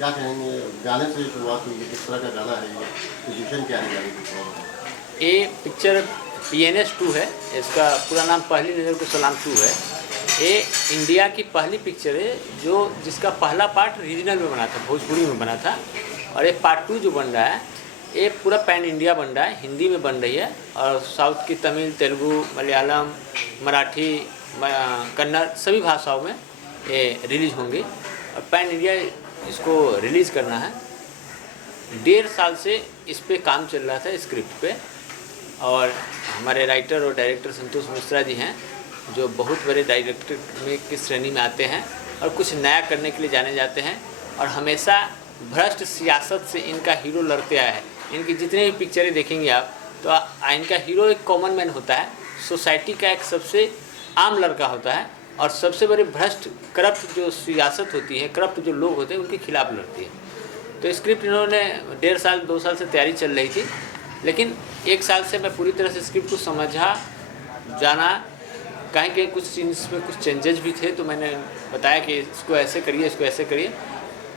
क्या कहेंगे, गाने से शुरुआत हुई है, किस तरह का गाना है ये, पोजीशन क्या है गाने की? ये पिक्चर PNS 2 है। इसका पूरा नाम पहली नज़र को सलाम 2 है। ये इंडिया की पहली पिक्चर है जिसका पहला पार्ट रीजनल में बना था, भोजपुरी में बना था, और ये पार्ट 2 जो बन रहा है ये पूरा पैन इंडिया बन रहा है, हिंदी में बन रही है, और साउथ की तमिल, तेलुगु, मलयालम, मराठी, कन्नड़ सभी भाषाओं में ये रिलीज़ होंगी, और पैन इंडिया इसको रिलीज़ करना है। 1.5 साल से इस पे काम चल रहा था स्क्रिप्ट पे, और हमारे राइटर और डायरेक्टर संतोष मिश्रा जी हैं, जो बहुत बड़े डायरेक्टर में की श्रेणी में आते हैं और कुछ नया करने के लिए जाने जाते हैं, और हमेशा भ्रष्ट सियासत से इनका हीरो लड़ते आया है। इनकी जितने भी पिक्चरें देखेंगे आप तो इनका हीरो एक कॉमन मैन होता है, सोसाइटी का एक सबसे आम लड़का होता है, और सबसे बड़े भ्रष्ट करप्ट जो सियासत होती है, करप्ट जो लोग होते हैं उनके खिलाफ लड़ती है। तो स्क्रिप्ट इन्होंने 1.5 साल 2 साल से तैयारी चल रही थी, लेकिन 1 साल से मैं पूरी तरह से स्क्रिप्ट को समझा जाना, कहीं कुछ सीन्स में कुछ चेंजेस भी थे, तो मैंने बताया कि इसको ऐसे करिए, इसको ऐसे करिए,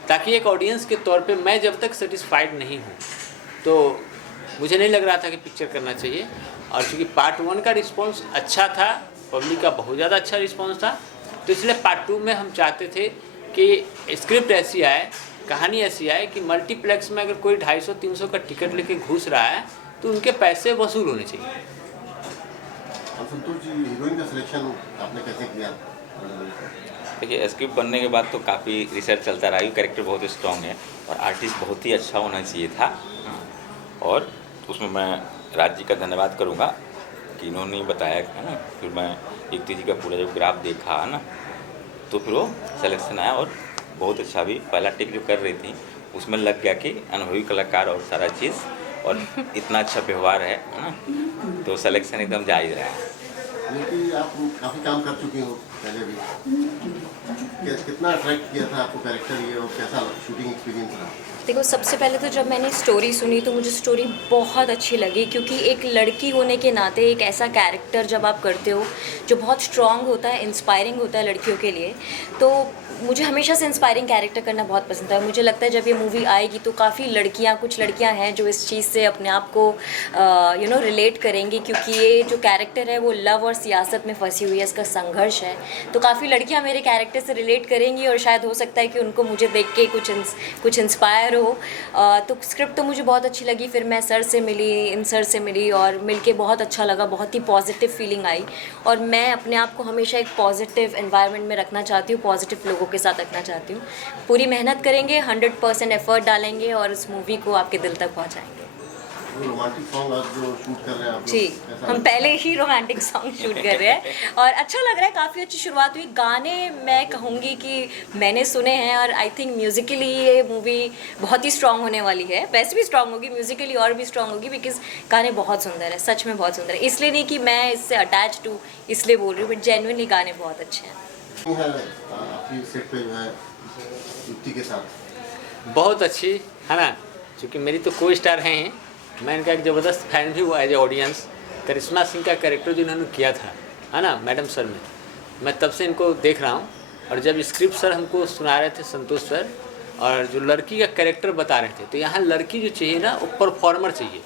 ताकि एक ऑडियंस के तौर पे मैं जब तक सेटिस्फाइड नहीं हूँ तो मुझे नहीं लग रहा था कि पिक्चर करना चाहिए। और चूँकि पार्ट 1 का रिस्पॉन्स अच्छा था, पब्लिक का बहुत ज़्यादा अच्छा रिस्पॉन्स था, तो इसलिए पार्ट 2 में हम चाहते थे कि स्क्रिप्ट ऐसी आए, कहानी ऐसी आए कि मल्टीप्लेक्स में अगर कोई 250-300 का टिकट लेके घुस रहा है तो उनके पैसे वसूल होने चाहिए। संतोष जी, हीरोइन का सिलेक्शन आपने कैसे किया? देखिए, स्क्रिप्ट बनने के बाद तो काफ़ी रिसर्च चलता रहा, कैरेक्टर बहुत स्ट्रॉन्ग है और आर्टिस्ट बहुत ही अच्छा होना चाहिए था, और उसमें मैं राज जी का धन्यवाद करूँगा कि इन्होंने बताया है ना। फिर मैं युक्ति जी का पूरा जब ग्राफ देखा है ना, तो फिर वो सिलेक्शन आया, और बहुत अच्छा भी पहला टेक जो कर रही थी उसमें लग गया कि अनुभवी कलाकार और सारा चीज़, और इतना अच्छा व्यवहार है ना, तो सिलेक्शन एकदम जायज़ रहा है। क्योंकि आप काफ़ी काम कर चुकी हो पहले भी, कितना अट्रैक्ट किया था आपको कैरेक्टर ये, और कैसा शूटिंग एक्सपीरियंस रहा? देखो, सबसे पहले तो जब मैंने स्टोरी सुनी तो मुझे स्टोरी बहुत अच्छी लगी, क्योंकि एक लड़की होने के नाते एक ऐसा कैरेक्टर जब आप करते हो जो बहुत स्ट्रॉन्ग होता है, इंस्पायरिंग होता है लड़कियों के लिए, तो मुझे हमेशा से इंस्पायरिंग कैरेक्टर करना बहुत पसंद है। मुझे लगता है जब ये मूवी आएगी तो काफ़ी लड़कियां, कुछ लड़कियां हैं जो इस चीज़ से अपने आप को रिलेट करेंगी, क्योंकि ये जो कैरेक्टर है वो लव और सियासत में फंसी हुई है, इसका संघर्ष है, तो काफ़ी लड़कियां मेरे कैरेक्टर से रिलेट करेंगी, और शायद हो सकता है कि उनको मुझे देख के कुछ इंस्पायर हो। तो स्क्रिप्ट तो मुझे बहुत अच्छी लगी, फिर मैं इन सर से मिली और मिलके बहुत अच्छा लगा, बहुत ही पॉजिटिव फीलिंग आई, और मैं अपने आप को हमेशा एक पॉजिटिव एनवायरनमेंट में रखना चाहती हूँ, पॉजिटिव लोगों के साथ रखना चाहती हूँ। पूरी मेहनत करेंगे, 100% एफर्ट डालेंगे और इस मूवी को आपके दिल तक पहुँचाएंगे। रोमांटिक सॉन्ग आज जो शूट कर रहे हैं आप जी, हम पहले ही रोमांटिक सॉन्ग शूट कर रहे हैं और अच्छा लग रहा है, काफ़ी अच्छी शुरुआत हुई। गाने मैं कहूँगी कि मैंने सुने हैं, और आई थिंक म्यूज़िकली ये मूवी बहुत ही स्ट्रॉन्ग होने वाली है। वैसे भी स्ट्रॉन्ग होगी, म्यूज़िकली और भी स्ट्रॉन्ग होगी, बिकॉज गाने बहुत सुंदर है, सच में बहुत सुंदर है। इसलिए नहीं कि मैं इससे अटैच टू इसलिए बोल रही हूँ, बट जेन्युइनली गाने बहुत अच्छे हैं। आपकी सेट पे जो है युक्ति के साथ बहुत अच्छी है ना, क्योंकि मेरी तो को स्टार हैं ही, मैं इनका एक ज़बरदस्त फैन भी हुआ एज ए ऑडियंस। करिश्मा सिंह का कैरेक्टर जो इन्होंने किया था है ना मैडम सर में, मैं तब से इनको देख रहा हूँ, और जब स्क्रिप्ट सर हमको सुना रहे थे संतोष सर, और जो लड़की का कैरेक्टर बता रहे थे, तो यहाँ लड़की जो चाहिए ना वो परफॉर्मर चाहिए,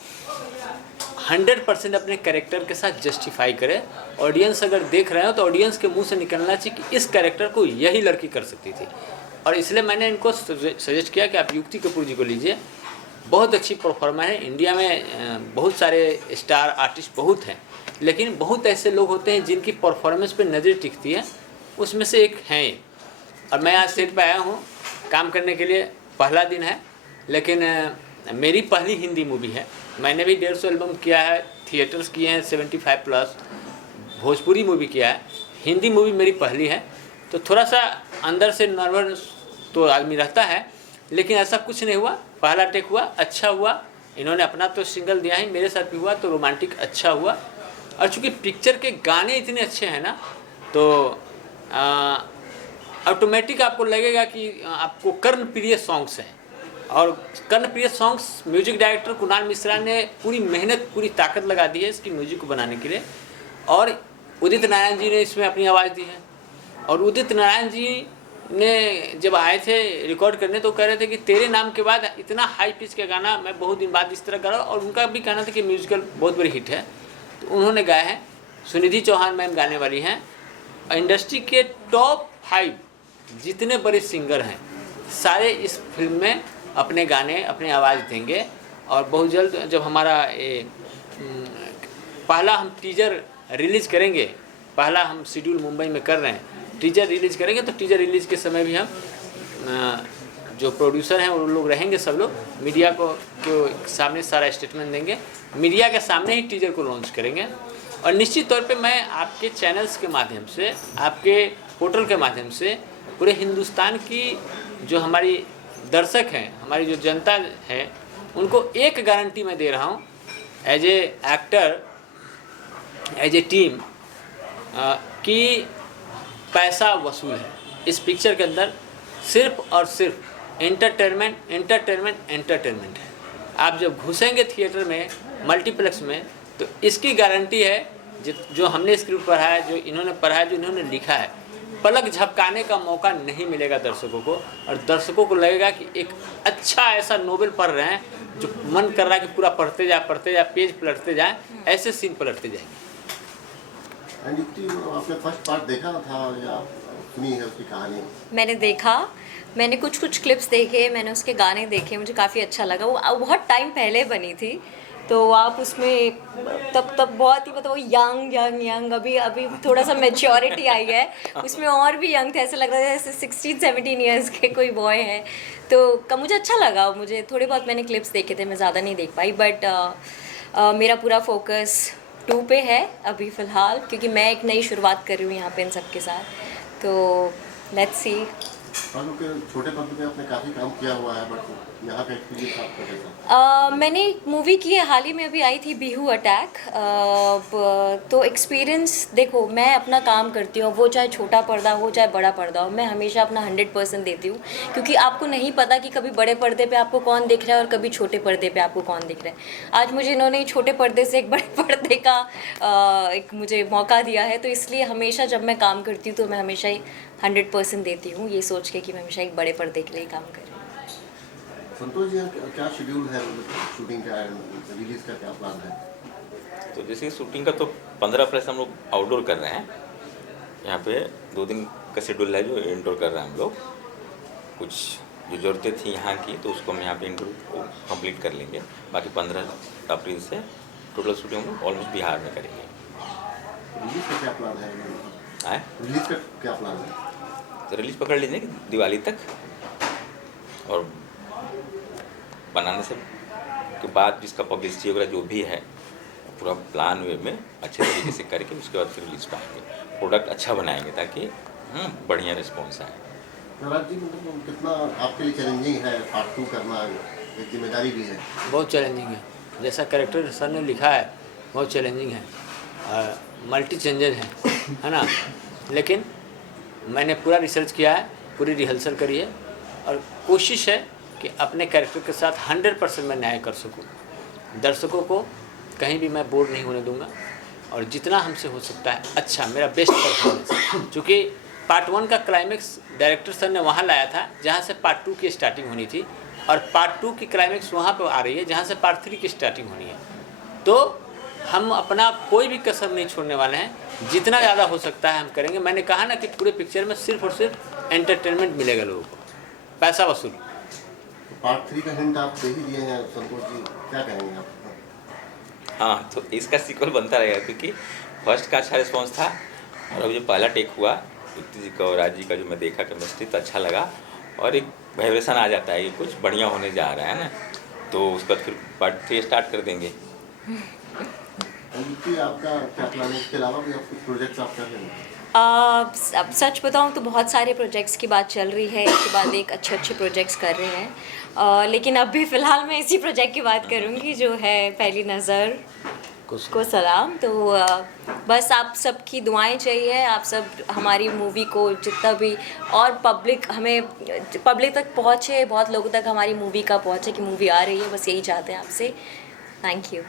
100% अपने कैरेक्टर के साथ जस्टिफाई करे। ऑडियंस अगर देख रहे हो तो ऑडियंस के मुंह से निकलना चाहिए कि इस कैरेक्टर को यही लड़की कर सकती थी, और इसलिए मैंने इनको सजेस्ट किया कि आप युक्ति कपूर जी को लीजिए, बहुत अच्छी परफॉर्मर है। इंडिया में बहुत सारे स्टार आर्टिस्ट बहुत हैं, लेकिन बहुत ऐसे लोग होते हैं जिनकी परफॉर्मेंस पे नज़र टिकती है, उसमें से एक हैं ये। और मैं आज सेट पे आया हूँ काम करने के लिए, पहला दिन है, लेकिन मेरी पहली हिंदी मूवी है। मैंने भी 150 एल्बम किया है, थिएटर्स किए हैं 75+, भोजपुरी मूवी किया है, हिंदी मूवी मेरी पहली है, तो थोड़ा सा अंदर से नर्वस तो आदमी रहता है, लेकिन ऐसा कुछ नहीं हुआ। पहला टेक हुआ, अच्छा हुआ, इन्होंने अपना तो सिंगल दिया ही, मेरे साथ भी हुआ, तो रोमांटिक अच्छा हुआ। और चूँकि पिक्चर के गाने इतने अच्छे हैं ना, तो ऑटोमेटिक आपको लगेगा कि आपको कर्णप्रिय सॉन्ग्स हैं, और कर्णप्रिय songs music director Kunal Mishra ने पूरी मेहनत, पूरी ताकत लगा दी है इसकी म्यूजिक को बनाने के लिए, और उदित नारायण जी ने इसमें अपनी आवाज़ दी है, और उदित नारायण जी ने जब आए थे रिकॉर्ड करने तो कह रहे थे कि तेरे नाम के बाद इतना हाई पिच का गाना मैं बहुत दिन बाद इस तरह करा, और उनका भी कहना था कि म्यूजिकल बहुत बड़ी हिट है। तो उन्होंने गाया है, सुनिधि चौहान मैम गाने वाली हैं। इंडस्ट्री के टॉप 5 जितने बड़े सिंगर हैं सारे इस फिल्म में अपने गाने अपनी आवाज़ देंगे। और बहुत जल्द जब हमारा पहला हम टीजर रिलीज़ करेंगे, पहला हम शेड्यूल मुंबई में कर रहे हैं, टीजर रिलीज़ करेंगे, तो टीजर रिलीज़ के समय भी हम जो प्रोड्यूसर हैं वो लोग रहेंगे, सब लोग मीडिया को सामने सारा स्टेटमेंट देंगे, मीडिया के सामने ही टीजर को लॉन्च करेंगे। और निश्चित तौर पे मैं आपके चैनल्स के माध्यम से, आपके पोर्टल के माध्यम से पूरे हिंदुस्तान की जो हमारी दर्शक हैं, हमारी जो जनता है, उनको एक गारंटी मैं दे रहा हूँ as a actor, as a team, कि पैसा वसूल है। इस पिक्चर के अंदर सिर्फ और सिर्फ एंटरटेनमेंट है। आप जब घुसेंगे थिएटर में, मल्टीप्लेक्स में, तो इसकी गारंटी है, जो हमने स्क्रिप्ट पढ़ा है, जो इन्होंने पढ़ा है, जो इन्होंने लिखा है, पलक झपकाने का मौका नहीं मिलेगा दर्शकों को। और दर्शकों को लगेगा कि एक अच्छा ऐसा नोवेल पढ़ रहे हैं, जो मन कर रहा है कि पूरा पढ़ते जाए, पेज पलटते जाए, ऐसे सीन पलटते जाएंगे। आपने फर्स्ट पार्ट देखा था या सुनी है उसकी कहानी? मैंने देखा, मैंने कुछ क्लिप्स देखे, मैंने उसके गाने देखे, मुझे काफ़ी अच्छा लगा। वो बहुत टाइम पहले बनी थी, तो आप उसमें तब बहुत ही मतलब वो यंग अभी थोड़ा सा मैच्योरिटी आई है उसमें, और भी यंग थे, ऐसा लग रहा था जैसे 16-17 ईयर्स के कोई बॉय है। तो मुझे अच्छा लगा। मुझे थोड़े बहुत मैंने क्लिप्स देखे थे, मैं ज़्यादा नहीं देख पाई, बट मेरा पूरा फोकस 2 पे है अभी फ़िलहाल, क्योंकि मैं एक नई शुरुआत कर रही हूँ यहाँ पे इन सब के साथ। तो लेट्स सी। छोटे पर्दे पे आपने काफ़ी काम किया हुआ है, बट यहाँ पे एक्सपीरियंस आपका कैसा? मैंने एक मूवी की है, हाल ही में अभी आई थी, बिहू अटैक। तो एक्सपीरियंस देखो, मैं अपना काम करती हूँ, वो चाहे छोटा पर्दा हो चाहे बड़ा पर्दा हो, मैं हमेशा अपना 100% देती हूँ, क्योंकि आपको नहीं पता कि कभी बड़े पर्दे पे आपको कौन दिख रहा है और कभी छोटे पर्दे पे आपको कौन दिख रहा है। आज मुझे इन्होंने छोटे पर्दे से एक बड़े पर्दे का एक मुझे मौका दिया है, तो इसलिए हमेशा जब मैं काम करती हूँ तो मैं हमेशा ही 100% देती हूँ, ये सोच के कि मैं हमेशा एक बड़े पर्दे के लिए काम कर रही हूँ। संतोष जी, क्या शेड्यूल है शूटिंग का, रिलीज का क्या प्लान है? तो जैसे शूटिंग का तो 15 अप्रैल से हम लोग आउटडोर कर रहे हैं। यहाँ पे 2 दिन का शेड्यूल है जो इंडोर कर रहे हैं हम लोग। कुछ जो ज़रूरतें थी यहाँ की, तो उसको हम यहाँ पे इंडोर को कंप्लीट कर लेंगे। बाकी 15 अप्रैल से टोटल शूटिंग हम लोग ऑलमोस्ट बिहार में करेंगे। रिलीज का क्या प्लान है? आए रिलीज का क्या प्लान है? तो रिलीज पकड़ लीजिए कि दिवाली तक, और बनाने से के बाद जिसका पब्लिसिटी वगैरह जो भी है पूरा प्लान वे में अच्छे तरीके से करके उसके बाद फिर रिलीज पाएंगे। प्रोडक्ट अच्छा बनाएंगे ताकि बढ़िया रिस्पॉन्स आए। नाराज जी, मतलब कितना आपके लिए चैलेंजिंग है पार्ट 2 करना? एक जिम्मेदारी भी है। बहुत चैलेंजिंग है, जैसा कैरेक्टर सर ने लिखा है बहुत चैलेंजिंग है, मल्टी चेंजर है ना। लेकिन मैंने पूरा रिसर्च किया है, पूरी रिहर्सल करी है, और कोशिश है कि अपने कैरेक्टर के साथ 100% मैं न्याय कर सकूं। दर्शकों को कहीं भी मैं बोर नहीं होने दूंगा, और जितना हमसे हो सकता है अच्छा, मेरा बेस्ट परफॉर्मेंस। क्योंकि पार्ट 1 का क्लाइमेक्स डायरेक्टर सर ने वहाँ लाया था जहाँ से पार्ट 2 की स्टार्टिंग होनी थी, और पार्ट 2 की क्लाइमेक्स वहाँ पर आ रही है जहाँ से पार्ट 3 की स्टार्टिंग होनी है। तो हम अपना कोई भी कसर नहीं छोड़ने वाले हैं, जितना ज़्यादा हो सकता है हम करेंगे। मैंने कहा ना कि पूरे पिक्चर में सिर्फ और सिर्फ एंटरटेनमेंट मिलेगा लोगों को, पैसा वसूल। पार्ट 3 का हिंट आप दे ही दिए हैं संतोष जी, क्या कहेंगे आप? हाँ, तो इसका सीक्वल बनता रहेगा, क्योंकि फर्स्ट का अच्छा रिस्पॉन्स था, और अभी जो पहला टेक हुआ युक्ति जी का और राज जी का, जो मैं देखा केमिस्ट्री, तो अच्छा लगा, और एक वाइब्रेशन आ जाता है कि कुछ बढ़िया होने जा रहा है ना। तो उसके बाद फिर पार्ट 3 स्टार्ट कर देंगे। आपका क्या प्लान है? इसके अलावा भी आप कुछ प्रोजेक्ट्स आप कर रहे हैं? अब सच बताऊं तो बहुत सारे प्रोजेक्ट्स की बात चल रही है, एक के बाद एक अच्छे प्रोजेक्ट्स कर रहे हैं। लेकिन अभी फ़िलहाल मैं इसी प्रोजेक्ट की बात करूंगी जो है पहली नज़र को सलाम। तो बस आप सबकी दुआएं चाहिए, आप सब हमारी मूवी को जितना भी, और पब्लिक तक पहुँचे, बहुत लोगों तक हमारी मूवी का पहुँचे कि मूवी आ रही है, बस यही चाहते हैं आपसे। Thank you.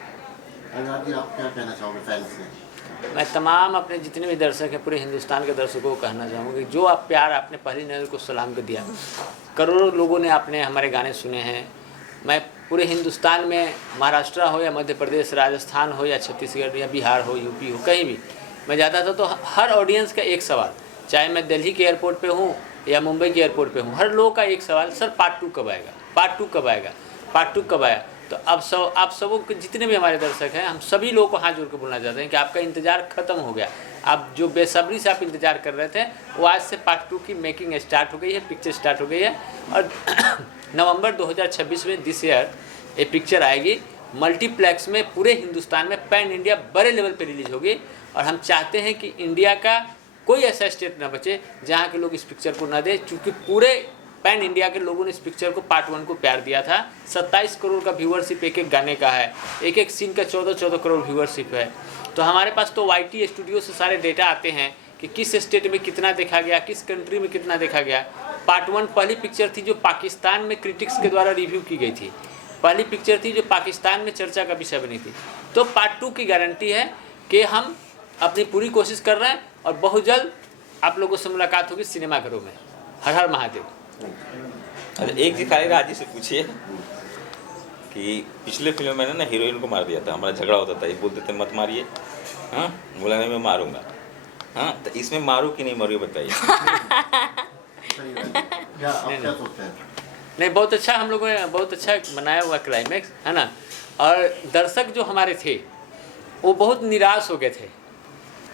अनुराग जी, आप क्या कहना चाहोगे फैंस से? मैं तमाम अपने जितने भी दर्शक हैं, पूरे हिंदुस्तान के दर्शकों को कहना चाहूँगा कि जो आप प्यार आपने पहली नज़र को सलाम को दिया, करोड़ों लोगों ने आपने हमारे गाने सुने हैं। मैं पूरे हिंदुस्तान में, महाराष्ट्र हो या मध्य प्रदेश, राजस्थान हो या छत्तीसगढ़ या बिहार हो, यूपी हो, कहीं भी मैं जाता था तो हर ऑडियंस का एक सवाल, चाहे मैं दिल्ली के एयरपोर्ट पे हूँ या मुंबई के एयरपोर्ट पे हूँ, हर लोग का एक सवाल, सर पार्ट 2 कब आएगा, पार्ट 2 कब आएगा, पार्ट 2 कब आया। तो अब आप सबों के जितने भी हमारे दर्शक हैं, हम सभी लोगों को हाथ जोड़ के बोलना चाहते हैं कि आपका इंतज़ार ख़त्म हो गया। आप जो बेसब्री से आप इंतज़ार कर रहे थे, वो आज से पार्ट 2 की मेकिंग स्टार्ट हो गई है, पिक्चर स्टार्ट हो गई है। और नवंबर 2026 में दिस ईयर ये पिक्चर आएगी मल्टीप्लेक्स में, पूरे हिंदुस्तान में, पैन इंडिया बड़े लेवल पे रिलीज होगी। और हम चाहते हैं कि इंडिया का कोई ऐसा स्टेट ना बचे जहाँ के लोग इस पिक्चर को ना दे, क्योंकि पूरे पैन इंडिया के लोगों ने इस पिक्चर को पार्ट 1 को प्यार दिया था। 27 करोड़ का व्यूअरशिप एक एक गाने का है, एक एक सीन का 14-14 करोड़ व्यूअरशिप है। तो हमारे पास तो YT स्टूडियो से सारे डेटा आते हैं कि किस स्टेट में कितना देखा गया, किस कंट्री में कितना देखा गया। पार्ट 1 पहली पिक्चर थी जो पाकिस्तान में क्रिटिक्स के द्वारा रिव्यू की गई थी, पहली पिक्चर थी जो पाकिस्तान में चर्चा का विषय बनी थी। तो पार्ट 2 की गारंटी है कि हम अपनी पूरी कोशिश कर रहे हैं और बहुत जल्द आप लोगों से मुलाकात होगी सिनेमाघरों में। हर हर महादेव। अच्छा, एक चीज़ खाली राजी से पूछिए कि पिछले फिल्म में ना हीरोइन को मार दिया था, हमारा झगड़ा होता था, ये बोलते थे मत मारिए, हाँ बोला नहीं मैं मारूंगा, हाँ तो इसमें मारूँ कि नहीं मारूँ बताइए। सही है। क्या आप क्या सोचते हैं? नहीं, बहुत अच्छा, हम लोगों ने बहुत अच्छा बनाया हुआ क्लाइमैक्स है ना। और दर्शक जो हमारे थे वो बहुत निराश हो गए थे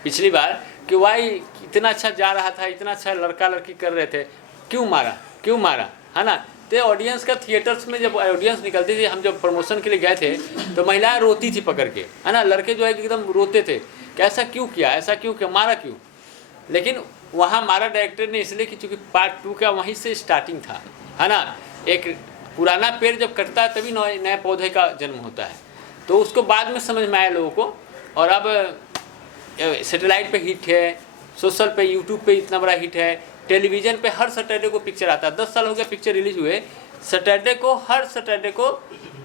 पिछली बार कि भाई इतना अच्छा जा रहा था, इतना अच्छा लड़का लड़की कर रहे थे, क्यों मारा है ना। तो ऑडियंस का थिएटर्स में जब ऑडियंस निकलती थी, हम जब प्रमोशन के लिए गए थे तो महिलाएं रोती थी पकड़ के, है ना, लड़के जो है एकदम रोते थे कि ऐसा क्यों किया, ऐसा क्यों किया, मारा क्यों। लेकिन वहाँ मारा डायरेक्टर ने इसलिए कि चूँकि पार्ट 2 का वहीं से स्टार्टिंग था, है ना। एक पुराना पेड़ जब कटता है तभी नए पौधे का जन्म होता है। तो उसको बाद में समझ में आया लोगों को। और अब सैटेलाइट पे हिट है, सोशल पे, यूट्यूब पे इतना बड़ा हिट है, टेलीविज़न पे हर सैटरडे को पिक्चर आता है। 10 साल हो गया पिक्चर रिलीज हुए, सैटरडे को, हर सैटरडे को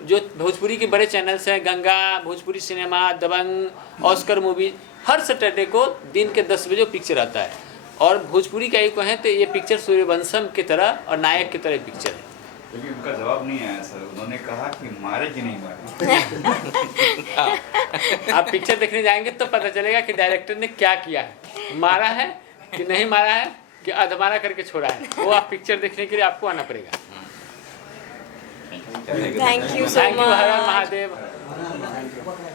जो भोजपुरी के बड़े चैनल्स हैं, गंगा, भोजपुरी सिनेमा, दबंग, ऑस्कर मूवी, हर सैटरडे को दिन के 10 बजे पिक्चर आता है। और भोजपुरी का एक कहें तो ये पिक्चर सूर्यवंशम की तरह और नायक की तरह पिक्चर है। लेकिन उनका जवाब नहीं आया सर, उन्होंने कहा कि मारे कि नहीं मारे। आप पिक्चर देखने जाएंगे तो पता चलेगा कि डायरेक्टर ने क्या किया है, मारा है कि नहीं मारा है, कि अधमारा करके छोड़ा है, वो आप पिक्चर देखने के लिए आपको आना पड़ेगा। Thank you so thank you, her her much. Mahadev.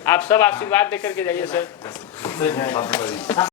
आप सब आशीर्वाद देकर के जाइए सर।